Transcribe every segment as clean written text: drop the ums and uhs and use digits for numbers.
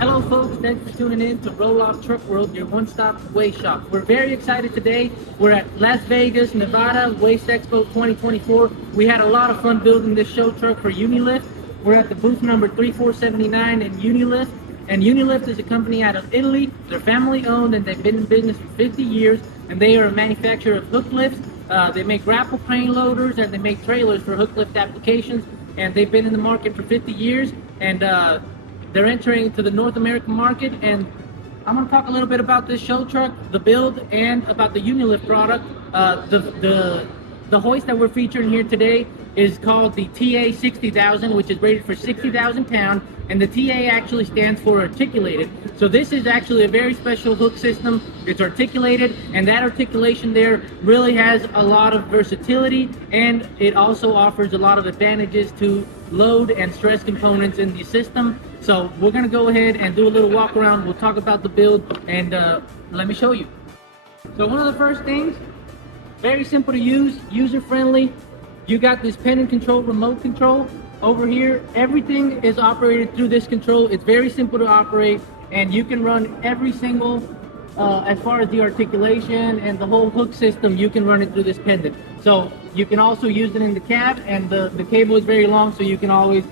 Hello folks, thanks for tuning in to Roll Off Truck World, your one-stop waste shop. We're very excited today. We're at Las Vegas, Nevada, Waste Expo 2024. We had a lot of fun building this show truck for Unilift. We're at the booth number 3479 in Unilift. And Unilift is a company out of Italy. They're family owned and they've been in business for 50 years. And they are a manufacturer of hook lifts. They make grapple crane loaders and they make trailers for hook lift applications. And they've been in the market for 50 years. And they're entering into the North American market, and I'm going to talk a little bit about this show truck, the build, and about the Unilift product. The hoist that we're featuring here today is called the TA 60,000, which is rated for 60,000 pounds, and the TA actually stands for articulated. So this is actually a very special hook system. It's articulated, and that articulation there really has a lot of versatility, and it also offers a lot of advantages to load and stress components in the system. So we're going to go ahead and do a little walk around. We'll talk about the build, and let me show you. So one of the first things, very simple to use, user friendly. You got this pen and control remote control over here. Everything is operated through this control. It's very simple to operate, and you can run every single as far as the articulation and the whole hook system, you can run it through this pendant. So you can also use it in the cab, and the cable is very long, so you can always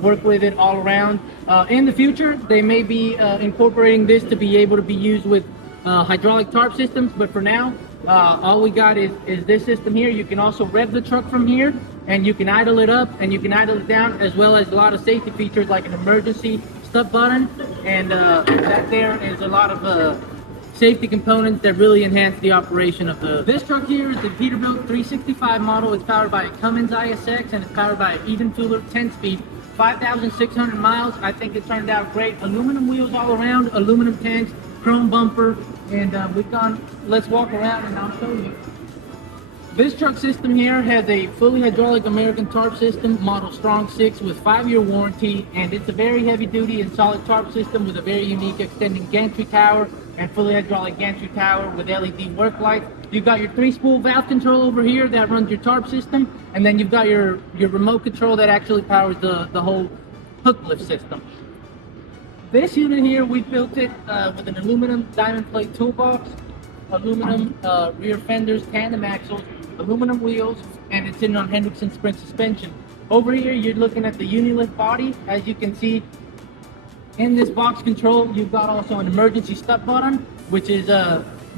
work with it all around. In the future, they may be incorporating this to be able to be used with hydraulic tarp systems, but for now, all we got is this system here. You can also rev the truck from here, and you can idle it up and you can idle it down, as well as a lot of safety features like an emergency stop button, and that there is a lot of safety components that really enhance the operation of this truck here is the Peterbilt 365 model. It's powered by a Cummins ISX, and it's powered by an even Fuller 10-speed, 5,600 miles. I think it turned out great. Aluminum wheels all around, aluminum tanks, chrome bumper, and let's walk around and I'll show you. This truck system here has a fully hydraulic American tarp system, model Strong 6, with 5-year warranty, and it's a very heavy duty and solid tarp system with a very unique extending gantry tower and fully hydraulic gantry tower with LED work lights. You've got your 3-spool valve control over here that runs your tarp system, and then you've got your remote control that actually powers the whole hook lift system. This unit here, we built it with an aluminum diamond plate toolbox, aluminum rear fenders, tandem axles, aluminum wheels, and it's in on Hendrickson Sprint suspension. Over here, you're looking at the Unilift body. As you can see, in this box control, you've got also an emergency stop button, which is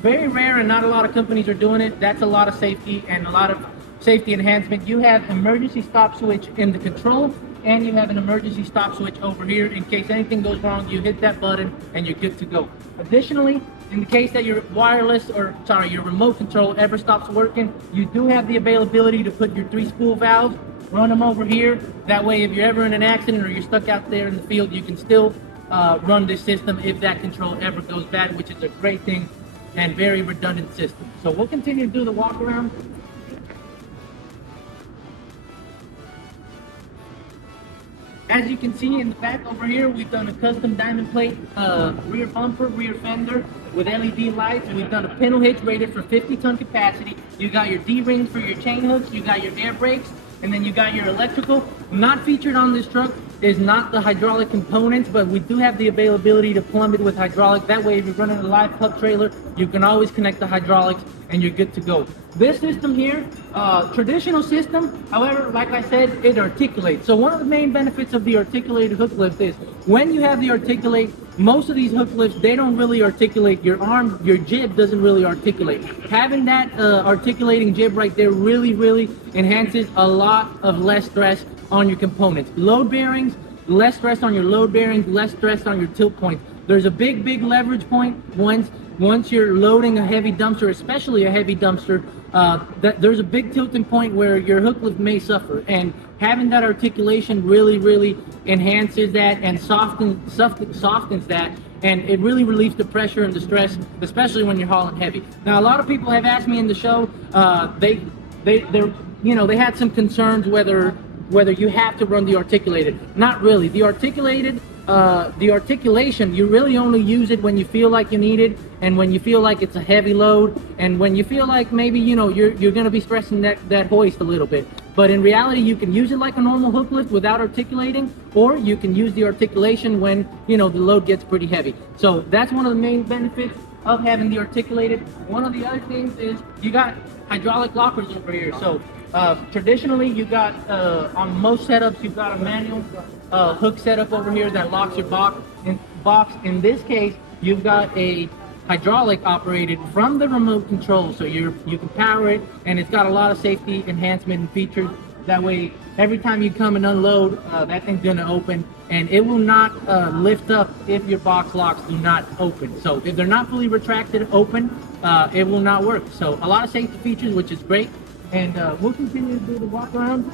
very rare and not a lot of companies are doing it. That's a lot of safety and a lot of safety enhancement. You have emergency stop switch in the control, and you have an emergency stop switch over here. In case anything goes wrong, you hit that button and you're good to go. Additionally, in the case that your your remote control ever stops working, you do have the availability to put your 3-spool valves, run them over here. That way, if you're ever in an accident or you're stuck out there in the field, you can still run this system if that control ever goes bad, which is a great thing and very redundant system. So we'll continue to do the walk around. As you can see in the back over here, we've done a custom diamond plate rear bumper, rear fender with LED lights. We've done a pintle hitch rated for 50-ton capacity. You got your D-rings for your chain hooks, you got your air brakes, and then you got your electrical. Not featured on this truck is not the hydraulic components, but we do have the availability to plumb it with hydraulic. That way, if you're running a live pup trailer, you can always connect the hydraulics and you're good to go. This system here, traditional system, however, like I said, it articulates. So one of the main benefits of the articulated hook lift is when you have the articulate, most of these hook lifts, they don't really articulate. Your arm, your jib doesn't really articulate. Having that articulating jib right there really enhances a lot of less stress on your components. Load bearings, less stress on your load bearings, less stress on your tilt points. There's a big leverage point once you're loading a heavy dumpster, especially a heavy dumpster. There's a big tilting point where your hook lift may suffer, and having that articulation really enhances that and softens that, and it really relieves the pressure and the stress, especially when you're hauling heavy. Now, a lot of people have asked me in the show, they had some concerns whether you have to run the articulated. Not really. The articulated the articulation, you really only use it when you feel like you need it, and when you feel like it's a heavy load, and when you feel like maybe you're going to be stressing that hoist a little bit. But in reality, you can use it like a normal hook lift without articulating, or you can use the articulation when the load gets pretty heavy. So that's one of the main benefits of having the articulated. One of the other things is you got hydraulic lockers over here. So traditionally, you got on most setups, you've got a manual hook setup over here that locks your box. In this case, you've got a hydraulic operated from the remote control, so you can power it, and it's got a lot of safety enhancement and features. That way, every time you come and unload, that thing's going to open, and it will not lift up if your box locks do not open. So if they're not fully retracted open, it will not work. So a lot of safety features, which is great, and we'll continue to do the walk around.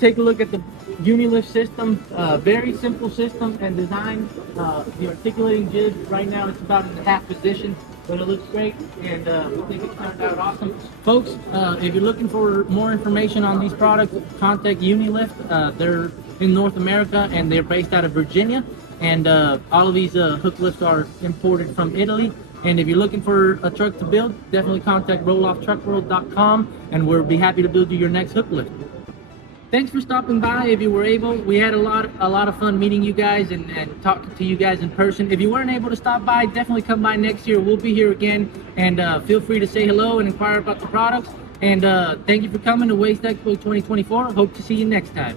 Take a look at the Unilift system. Very simple system and design. The articulating jib right now, it's about in the half position, but it looks great, and we think it turned out awesome. Folks, if you're looking for more information on these products, contact Unilift. They're in North America, and they're based out of Virginia, and all of these hook lifts are imported from Italy. And if you're looking for a truck to build, definitely contact rolloffTruckWorld.com, and we'll be happy to build you your next hook lift. Thanks for stopping by. If you were able, we had a lot of fun meeting you guys and talking to you guys in person. If you weren't able to stop by, definitely come by next year. We'll be here again, and feel free to say hello and inquire about the products. And thank you for coming to Waste Expo 2024. Hope to see you next time.